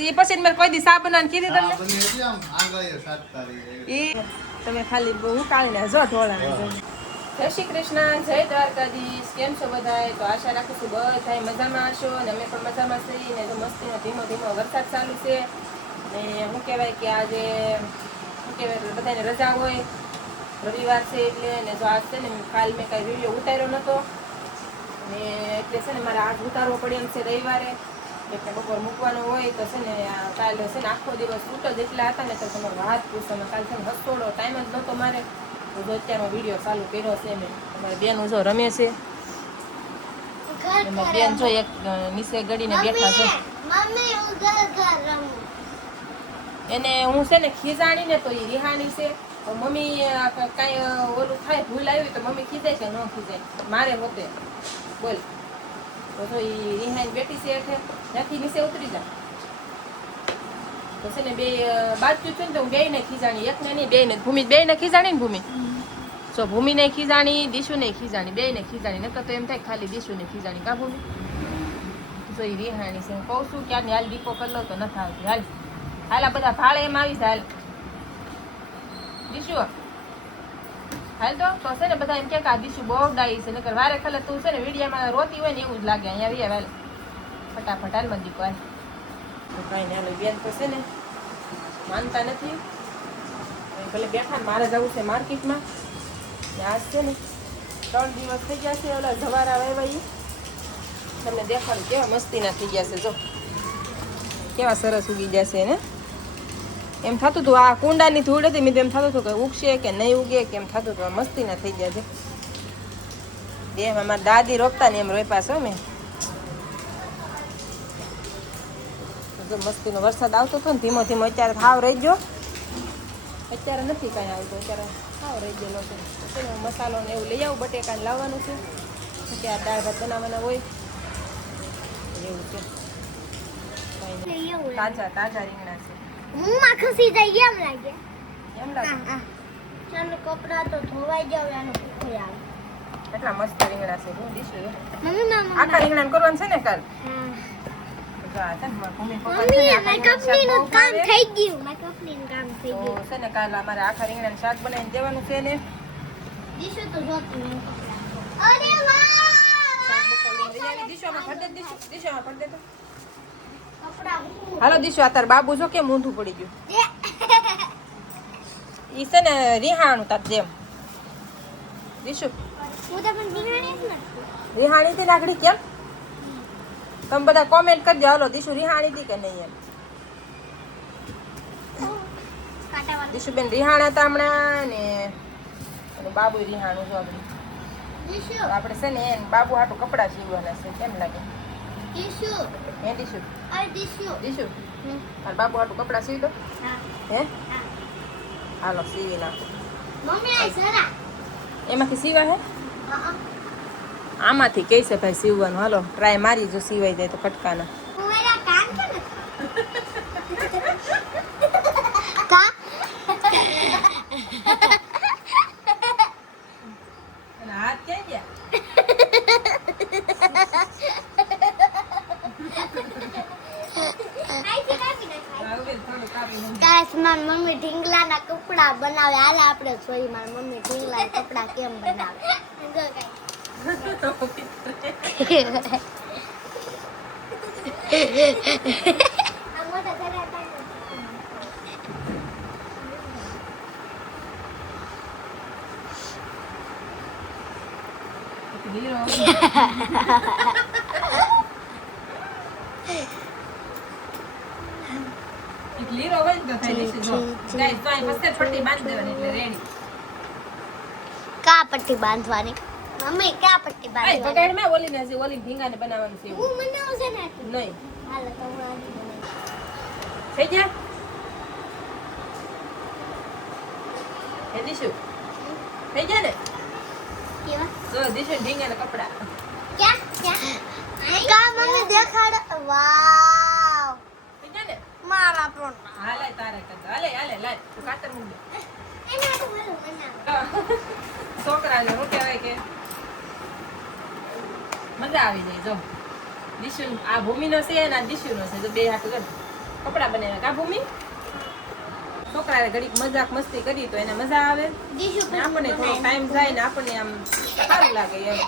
એ પછી મેં કોઈ દી સા બનાવવાની કીધી તમને બની હતી આમ આગળ 7 તારીખે એ તમે ખાલી બહુ કાઢીને જો ઢોળા જય શ્રી કૃષ્ણ જય દ્વારકાધીશ કેમ છો બધાય તો આશા રાખું છું બધાય મજામાં હશો અને અમે પણ મજામાં છીએ ને જો મસ્તીનો ધીમો ધીમો વરસાદ ચાલુ છે ને શું કહેવાય કે આજે શું કહેવાય બધાને રજા હોય રવિવાર છે એટલે ને જો આજ છે ને કાલ મેં કાંઈ વિડીયો ઉતાર્યો નહોતો ને એટલે છે ને મારે આજ ઉતારવો પડે એમ છે રવિવારે એટલે બપોર મૂકવાનો હોય તો છે ને કાલે છે ને આખો દિવસ છૂટ જ એટલા હતા ને તો તમારો હાથ પૂછો કાલે છે ને હસતોડો ટાઈમ જ નહોતો મારે તો જો અત્યારનો વિડીયો ચાલુ કર્યો છે મેં તમારી બેન જો રમે છે એમાં બેન જો એક નીચે ગડીને બેઠા છે એને હું છે ને ખીજાણી ને તો એ રિહાણી છે તો મમ્મી કાંઈ ઓલું થાય ભૂલ આવી તો મમ્મી ખીજાય કે ન ખીજાય મારે હોતે બોલ તો જો એ રિહાઈ બેઠી છે એટલે ત્યાંથી નીચે ઉતરી જાય તો છે ને બે બાજુ છે ને તો હું બેયને ખીજાણી એકને નહીં બેયને ભૂમિ બેયને ખીજાણી ને ભૂમિ જો ભૂમિને ખીજાણી દીશુને ખીજાણી બેયને ખીજાણી નકર તો એમ થાય ખાલી દીશુને ખીજાણી કા ભૂમિ તો એ રિહાણી છે હું કહું છું ક્યારની હાલ દીપો કરી લો તો નથી આવતી હાલ હાલ આ બધા ભાડે એમ આવી જાય હાલ દીશુ હાલ તો છે ને બધા એમ કે આ દીશુ બહુ ડાઈ છે નકર વારે ખલે તું છે ને વિડીયામાં રોતી હોય ને એવું જ લાગે અહીંયા આવી હાલ ફટાફટ હાલ મને દીકો હાલ તો કાંઈ ને હાલ બેન તો છે ને માનતા નથી ભલે બેઠા મારે જવું છે માર્કેટમાં આજ છે ને 3 દિવસ થઈ ગયા છે ઓલા જવારા વાવ્યા તમને દેખાડું કેવા મસ્તીના થઈ ગયા છે જો કેવા સરસ ઉગી જશે ને એમ થતું હતું આ કુંડાની ધૂળ હતી મેં એમ થતું હતું કે ઉગશે કે નહીં ઉગે કેમ થતું હતું મસ્તીના થઈ ગયા છે એમ અમારા દાદી રોપતા ને એમ રોપ્યા છો મેં મસ્તીનો વરસાદ આવતો હતો ને ધીમો ધીમો અત્યારે હાવ રહી ગયો અત્યારે નથી કાંઈ આવતો અત્યારે હાવ રહી ગયેલો છે મસાલો ને એવું લઈ આવું બટેકાને લાવવાનું છે કે આ દાળ ભાત બનાવવાના હોય એવું છે તાજા તાજા રીંગણા છે મુંમાં ખસી જાય એમ લાગે ચાલો કપડા તો ધોવાઈ જાવ આનો ભૂખો આવે એટલા મસ્ત રીંગણા છે હું દીશું મમ્મી આખા રીંગણા કરવાનું છે ને કાલ કાલ અમારે આખા રીંગણાનું શાક બનાવીને દેવાનું છે ને હાલો દીશો આ તાર બાબુ જો કેમ ઊંધું પડી ગયું ઈ છે ને રિહાણું તાર જેમ દીશુ રિહાણી થી લાકડી કેમ તમે બધા કોમેન્ટ કરજો હાલો દીશુ રિહાણી હતી કે નહીં એમ દીશુ બેન રિહાણા હતા હમણાં ને બાબુ રિહાણું જો આપણે છે ને બાબુ હાટું કપડા સીવવાના છે કેમ લાગે હે દીશુ દીશુ બાબુ હાટું કપડા સીવી દો હે હાલો સીવી નાખો એમાંથી સીવા હે આમાંથી કઈ છે ભાઈ સીવવાનું હાલો ટ્રાય મારી જો સીવાઈ જાય તો કટકાના હાથ ક્યાં ગયા મારી મમ્મી ઢીંગલાના કપડા બનાવે હાલ આપણે જોઈ મારી મમ્મી ઢીંગલાના કપડા કેમ બનાવે લીરો હોય તો થઈ જશે જો ગાઈસ તો અહીં ફસ્તે પટ્ટી બાંધી દેવાની એટલે રેડી કા પટ્ટી બાંધવાની મમ્મી કા પટ્ટી બાંધવાની પકડ મે ઓલી ને ઓલી ભીંગાને બનાવવાનું છે હું બનાવું છે ને નહીં હાલો તો હું આની બનાવું થઈ ગયા એ દીશુ થઈ ગયા ને કેવા જો દીશુ ભીંગાના કપડા ક્યાં કા મમ્મી દેખાડ વાવ થઈ ગયા ને મારા પ્રોન હાલે તારે કર હાલે લાય તું કાતર મૂક એના તો હાલો બનાવ છોકરાને શું કહેવાય કે મજા આવી જાય જો દીશુન આ ભૂમિનો છે અને આ દીશુનો છે તો બે હાથ કર કપડા બનાવ્યા કા ભૂમિ છોકરાએ ઘડીક મજાક મસ્તી કરી તો એને મજા આવે દીશું ને આપણને થોડો ટાઈમ જાય ને આપણને આમ સારું લાગે એમ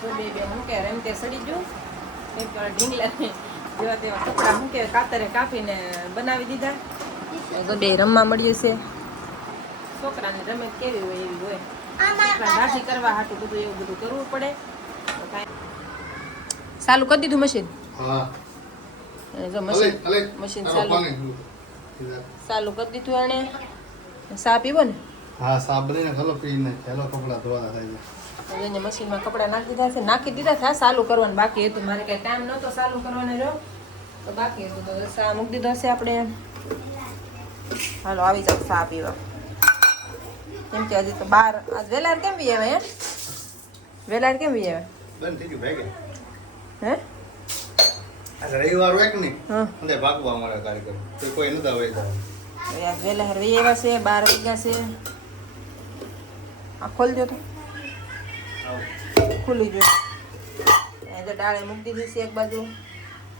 તો બે હું કે એમ કે સડી ગયું એક ઢીંગલા જેવા તેવા કપડા હું કે કાતરે કાપીને બનાવી દીધા તો બે રમવા મળ્યું છે છોકરાની રમત કેવી હોય એવી હોય રાશી કરવા હાટું બધું એવું બધું કરવું પડે ચાલુ કરી દીધું મશીન હા જો મશીન ચાલુ કરી દીધું એને ચા પીવો ને હા સાબરીને ખલો પીને ખેલો કપડા ધોવાના થાય છે એને મશીનમાં કપડા નાખી દીધા છે ચાલુ કરવાનું બાકી હતું મારે કઈ ટાઈમ નહોતો ચાલુ કરવાનો રહ્યો તો બાકી હતું તો ચા મૂકી દીધો છે આપણે હાલો આવી જાવ ચા પીવા કેમ કે હજી તો બાર આજ વેલાર કેમ બી આવે વેલાર કેમ બી આવે બંધ થઈ ગયું ભાઈ હે આજે રવિવાર હોય કે નહીં હા અંદર ભાગવા મળે કાર્યક્રમ તો કોઈ નતા હોય તો આજ વેલાર વી આવ્યા છે 12 વાગ્યા છે આ ખોલ દો તો ખુલી ગયું અહીંયા તો ડાળે મૂકી દીધી છે એક બાજુ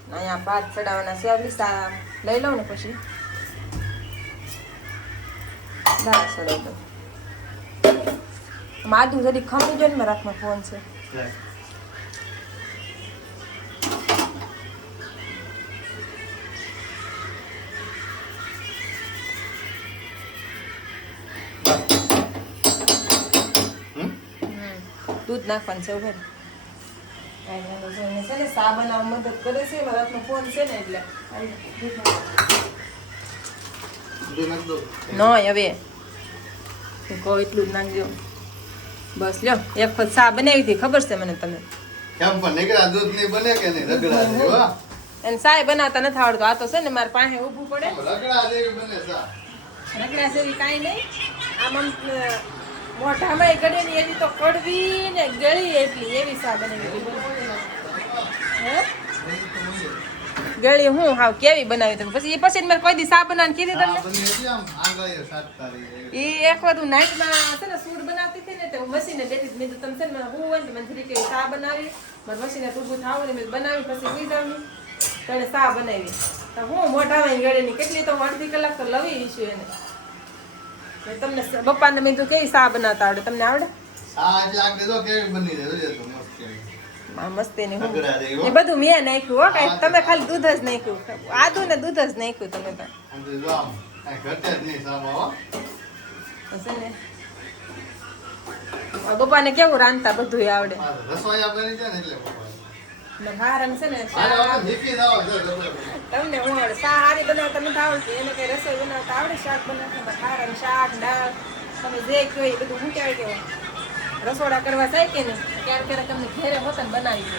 અહીંયા ભાત ચડાવવાના છે આપણી સા લઈ લઉં ને પછી દાળ ચડાવી દઉં માધું જરી ખમી જાય ને મારા હાથમાં ફોન છે દૂધ નાખવાનું છે ઉભેર છે ને સા બનાવવા મદદ કરે છે મારા હાથમાં ફોન છે ને એટલે નહીં હવે કહો એટલું જ નાખજો બસ લ્યો એક વખત સા બનાવી હતી ખબર છે મને તમે કેમ પણ નીકળ્યા દૂધ નહીં બને કે નહીં રગડા જેવા અને સાય બનાવતા નથી આવડતું આ તો છે ને મારે પાસે ઊભું પડે રગડા જેવી બને સા રગડા જેવી કાંઈ નહીં આમ આમ મોઢામાં ગળે ને એવી તો કડવી ને ગળી એટલી એવી સા બનાવી હે ગળી હું હાવ કેવી બનાવી તમે પછી મારે કોઈ દી સા બનાવવાની કીધી તમને બની હતી આમ આંગળીએ સાત તારી એ એક વખત હું નાઇટમાં છે ને સૂટ બનાવતી હતી ને તો હું મશીને બેઠી મેં તો તમે છે ને હું હોય ને મને જરી કે સા બનાવી મારે મશીને ટૂંકું થાવું ને મેં બનાવી પછી સુઈ જાઉં તો એને સા બનાવી તો હું મોઢામાં ગળેની કેટલી તો હું અડધી કલાક તો લવી છું એને તમને બપ્પાને મેં તો કેવી સા બનાવતા આવડે તમને આવડે સા એટલે આગળ તો કેવી બની જાય જોજે તો મસ્ત કેવી મસ્તી ની રગડા જેવી એ બધું મેં નાખ્યું હો કાંઈ તમે ખાલી દૂધ જ નાખ્યું આદુ ને દૂધ જ નાખ્યું તમે તો અંદર જો આમ કાંઈ ઘટે જ નહીં સામાં હો બપ્પાને કેવું રાંધતા બધું આવડે રસોઈયા બની જાય ને એટલે પપ્પા હારણ છે ને તમને હું આવડે સા હારી બનાવતા નથી આવડતું એને કઈ રસોઈ બનાવતા આવડે શાક બનાવતા હારણ શાક દાળ તમે જે કહો એ બધું હું ક્યારે કેવું રસોડા કરવા જાય કે નહીં ક્યારેક ક્યારેક તમને ઘેરે હોતા ને બનાવી દે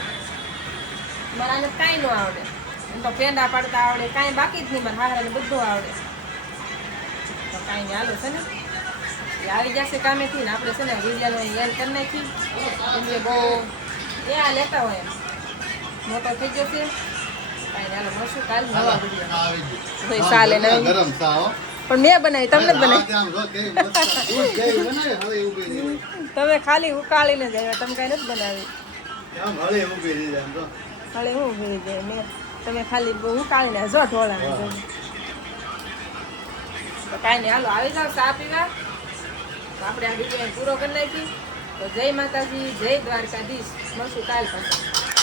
મારે આને કાંઈ ન આવડે એમ તો પેંડા પાડતા આવડે કાંઈ બાકી જ નહીં મારે હારાને બધું આવડે તો કાંઈ નહીં હાલો છે ને એ આવી જશે કામેથી ને આપણે છે ને વિડિયાનો યાદ કરી નાખી એટલે બહુ એ આ લેતા હોય એમ મોટો થઈ ગયો છે કાંઈ હાલો મળશું કાલ નવા વિડિયો ચાલે નવી ગરમ સા હો પણ મેં બનાવી તમને જ બનાવી આમ જો કેવી મસ્ત દૂધ કેવી બનાવે હવે ઊભી નહીં તમે ખાલી ઉકાળીને જ આવ્યા તમે કાંઈ નથી બનાવી આમ હળે ઊભી નહીં આમ તો હવે હું ભૂલી ગઈ મેં તમે ખાલી ઉકાળીને જો ઢોળાને તો કાંઈ નહીં હાલો આવી જાઓ ચા પીવા તો આપણે આ વિડીયો પૂરો કરી નાખી તો જય માતાજી જય દ્વારકાધીશ મળશું કાલ પાછા